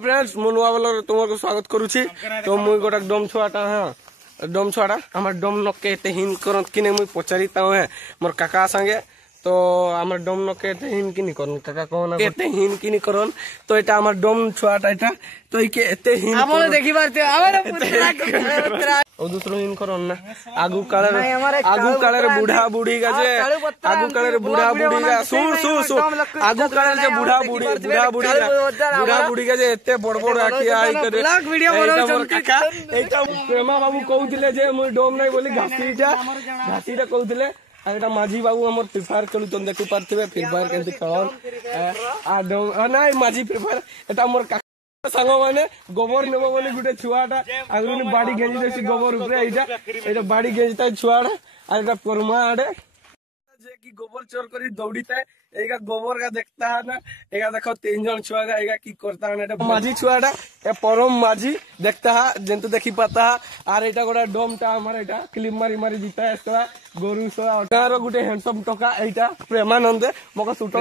Friends मु नुआ वाला तुमको स्वागत करुछि। तो मुई गोटा डम छुआटा हाँ डम छुआटा आम डम नके एते हिन करत कि मुई पचारि ताऊ है मोर काका संगे। तो आम डम नके एते हिन कि करन काका कहना एते हिन कि करन। तो एटा आम डम छुआटा एटा तो इके एते हिन आपण देखि पारते हमर पुत्रा और दूसरो हिन करन ना आगु काले रे बूढ़ा बूढ़ी का जे आगु काले रे बूढ़ा बूढ़ी का सुन आगु काले जे बूढ़ा बूढ़ी का जे एते बड़ बड़ आखि आई करे एटा मोर काका एटा प्रेमा बाबू कहउतिले जे मोर डोम नै बोली घासीटा कहउतिले। एटा माझी बाबू हमर फ्री फायर खेलु तो देखि पारथिबे फ्री फायर केंति खेलन आ डोम नै माझी फ्री फायर एटा मोर सांग मैंने गोबर नेब बोली गोटे छुआटा आगु बाड़ी गेंजी देसी गोबर उपरे एटा बाड़ी गेंजता छुआटा आ परमा आड़े जे कि गोबर चोर करी दौड़ी था एगा गोबर का देखता है ना एगा देखो 3 जन छुआ का एगा की करता है ना माझी छुआटा ए परम माझी देखता है जेंतु देखि पाता है। आर एटा गोटा डोम टा हमर एटा क्लिप मारी मारी जीता है गोरु सो अटारो गोटे हैंडसम टका एटा प्रेमानंदे मका सुटो